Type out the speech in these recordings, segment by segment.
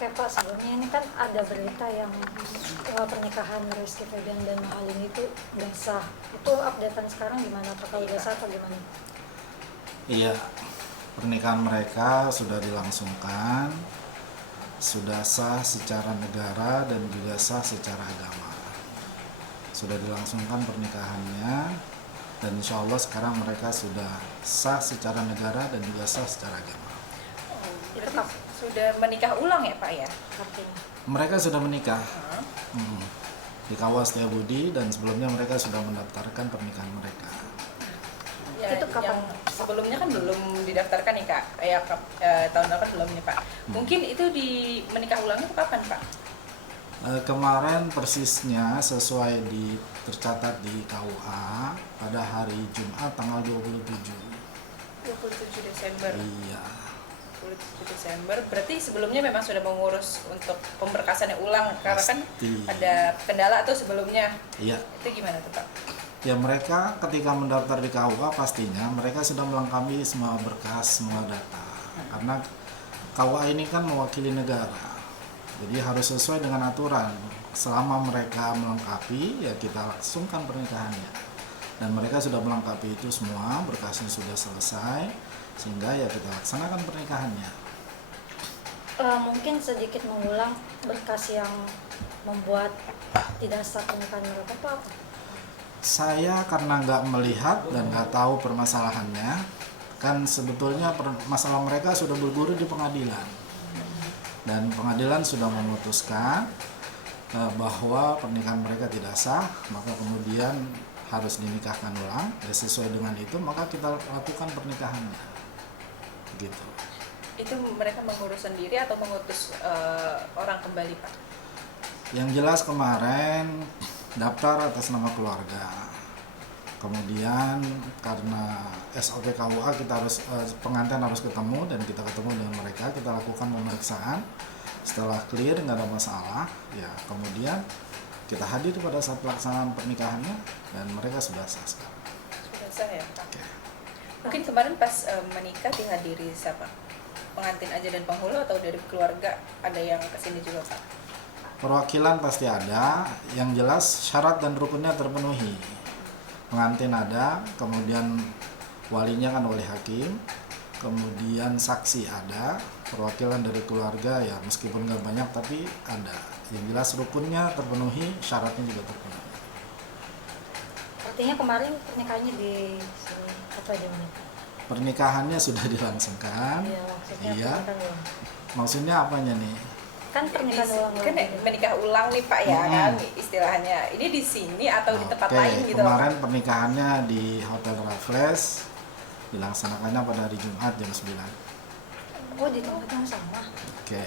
Oke Pak, sebelumnya ini kan ada berita yang pernikahan Rizky Febian dan Mahalini itu udah sah. Itu updatean sekarang gimana? Apakah udah sah atau gimana? Iya, pernikahan mereka sudah dilangsungkan, sudah sah secara negara dan juga sah secara agama. Sudah dilangsungkan pernikahannya dan insya Allah sekarang mereka sudah sah secara negara dan juga sah secara agama. Itu Berarti Pak sudah menikah ulang ya Pak ya? artinya. Mereka sudah menikah di KUA Setiabudi dan sebelumnya mereka sudah mendaftarkan pernikahan mereka. Ya, Itu kapan? yang sebelumnya kan belum didaftarkan nih Kak, tahun depan belum nih Pak. Mungkin itu di menikah ulangnya itu kapan Pak? Kemarin persisnya sesuai tercatat di KUA pada hari Jumat tanggal 27. 27 Desember. Iya. 27 Desember. Berarti sebelumnya memang sudah mengurus untuk pemberkasannya ulang karena kan Pasti. ada kendala tuh sebelumnya. Iya. Itu gimana tuh Pak? Ya mereka ketika mendaftar di KUA pastinya mereka sudah melengkapi semua berkas, semua data. Karena KUA ini kan mewakili negara. Jadi harus sesuai dengan aturan. Selama mereka melengkapi, ya kita langsungkan pernikahannya. Dan mereka sudah melengkapi itu semua, berkasnya sudah selesai, sehingga ya kita laksanakan pernikahannya. Mungkin sedikit mengulang berkas yang membuat tidak sah pernikahan mereka itu apa? Saya karena nggak melihat dan nggak tahu permasalahannya, kan sebetulnya masalah mereka sudah bergulir di pengadilan. Dan pengadilan sudah memutuskan bahwa pernikahan mereka tidak sah, maka kemudian harus dinikahkan ulang. Ya, sesuai dengan itu maka kita lakukan pernikahannya. Gitu. Itu mereka mengurus sendiri atau mengutus orang kembali Pak? Yang jelas kemarin daftar atas nama keluarga. Kemudian karena SOP KUA kita harus pengantin harus ketemu dan kita ketemu dengan mereka, kita lakukan pemeriksaan. Setelah clear nggak ada masalah, ya kemudian kita hadir pada saat pelaksanaan pernikahannya dan mereka sudah sah sekarang. Sudah sah ya Pak? Oke. Mungkin kemarin pas menikah dihadiri siapa? Pengantin aja dan penghulu atau dari keluarga ada yang kesini juga Pak? Perwakilan pasti ada, yang jelas syarat dan rukunnya terpenuhi. Pengantin ada, kemudian walinya kan wali hakim, kemudian saksi ada, perwakilan dari keluarga ya meskipun nggak banyak tapi ada. Yang jelas rukunnya terpenuhi, syaratnya juga terpenuhi. Artinya kemarin pernikahannya di sini atau di mana? Pernikahannya sudah dilangsungkan. Iya, maksudnya Iya. pernikahan ulang. Maksudnya apanya nih? Kan pernikahan ulang Kan lagi. menikah ulang nih Pak ya Hmm. kan istilahnya. Ini di sini atau di tempat Oke, lain gitu loh, kemarin Pak? pernikahannya di Hotel Raffles, dilaksanakannya pada hari Jumat jam 9. Oh di tempat yang sama. Oke.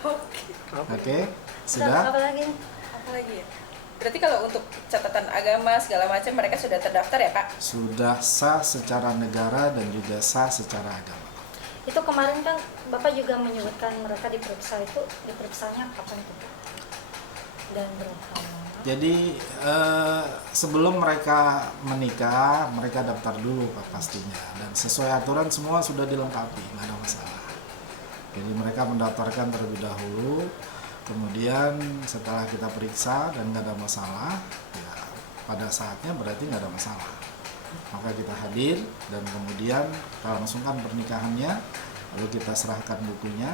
Oke. Oke, Apa sudah? lagi? Apa lagi ya? Berarti kalau untuk catatan agama segala macam mereka sudah terdaftar ya Pak? Sudah sah secara negara dan juga sah secara agama. Itu kemarin kan Bapak juga menyebutkan mereka diperiksa itu diperiksanya kapan tuh? Dan berapa lama? Jadi sebelum mereka menikah, mereka daftar dulu Pak pastinya. Dan sesuai aturan semua sudah dilengkapi, nggak ada masalah. Jadi mereka mendaftarkan terlebih dahulu, kemudian setelah kita periksa dan nggak ada masalah, ya pada saatnya berarti nggak ada masalah. Maka kita hadir dan kemudian kita langsungkan pernikahannya, lalu kita serahkan bukunya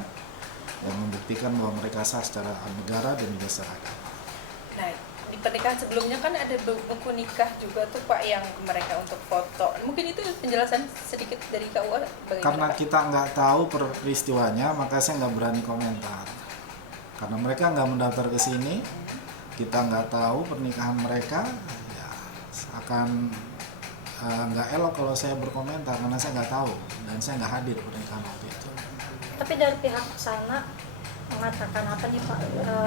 yang membuktikan bahwa mereka sah secara negara dan juga secara agama. Nah, di pernikahan sebelumnya kan ada buku nikah juga tuh Pak yang mereka untuk foto. Mungkin itu penjelasan sedikit dari KUA bagaimana Karena Pak? kita nggak tahu peristiwanya, maka saya nggak berani komentar. Karena mereka nggak mendaftar ke sini, kita nggak tahu pernikahan mereka, ya akan nggak elok kalau saya berkomentar karena saya nggak tahu dan saya nggak hadir pernikahan waktu itu. Tapi dari pihak sana mengatakan apa nih Pak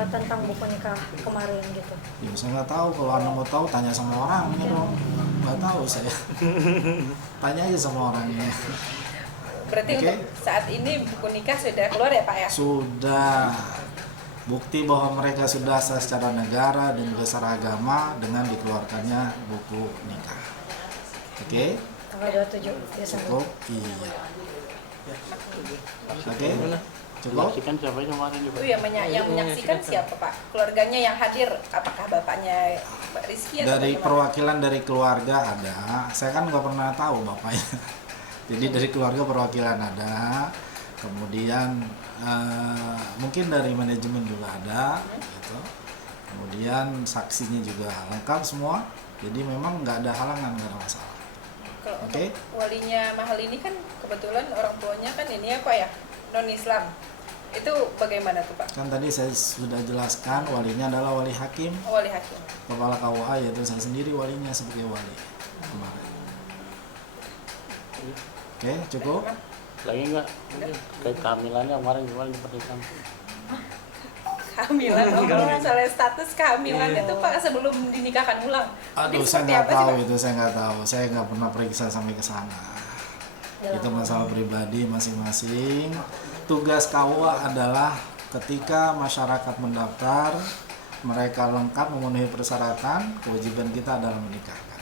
tentang buku nikah kemarin gitu? Ya saya nggak tahu, kalau anda mau tahu tanya sama orangnya dong. Nggak tahu saya. Tanya aja sama orangnya. Berarti Oke. untuk saat ini buku nikah sudah keluar ya Pak ya? Sudah bukti bahwa mereka sudah sah secara negara dan juga secara agama dengan dikeluarkannya buku nikah. Oke, Tanggal 27 Desember. cukup. Iya. Oke, Cukup? Menyaksikan siapa yang kemarin juga? Oh yang, yang menyaksikan siapa Pak? Keluarganya yang hadir, apakah bapaknya Mbak Rizky atau Dari bagaimana? perwakilan dari keluarga ada. Saya kan nggak pernah tahu bapaknya. Jadi dari keluarga perwakilan ada. Kemudian mungkin dari manajemen juga ada. Gitu. Kemudian saksinya juga lengkap semua. Jadi memang nggak ada halangan, nggak ada masalah. Kalau Oke. untuk walinya Mahal ini kan kebetulan orang tuanya kan ini apa ya, non Islam. Itu bagaimana tuh Pak? Kan tadi saya sudah jelaskan walinya adalah wali hakim, Wali hakim. kepala KUA, yaitu saya sendiri walinya sebagai wali kemarin. Oke, cukup. Lagi enggak? Kayak kehamilannya kemarin gimana di pernikahan? Kehamilan, kalau masalah status kehamilan itu Pak sebelum dinikahkan ulang. Aduh, Ini saya seperti nggak apa sih, tahu Pak? itu, saya nggak tahu. Saya nggak pernah periksa sampai ke sana. Itu masalah pribadi masing-masing. Tugas KUA adalah ketika masyarakat mendaftar, mereka lengkap memenuhi persyaratan, kewajiban kita adalah menikahkan.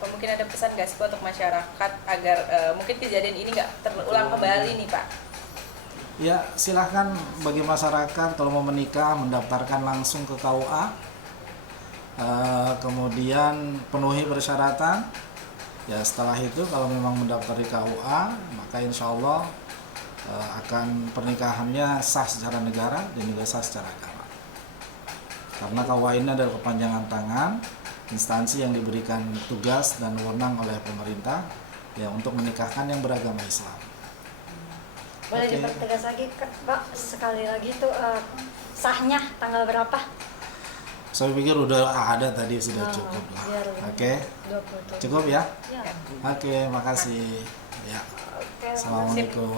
Oh, mungkin ada pesan nggak sih Pak untuk masyarakat agar mungkin kejadian ini nggak terulang kembali nih Pak? Ya, silahkan bagi masyarakat kalau mau menikah mendaftarkan langsung ke KUA, kemudian penuhi persyaratan. Ya, setelah itu kalau memang mendaftar di KUA, maka insya Allah akan pernikahannya sah secara negara dan juga sah secara agama. Karena KUA ini adalah kepanjangan tangan instansi yang diberikan tugas dan wewenang oleh pemerintah ya untuk menikahkan yang beragama Islam. Boleh Oke. dipertegas lagi Pak, sekali lagi tuh sahnya tanggal berapa? Saya pikir udah ada tadi, sudah Oh, cukup lah. biar Oke, 27. cukup ya. Ya. Oke, makasih. Ya, Oke. assalamualaikum.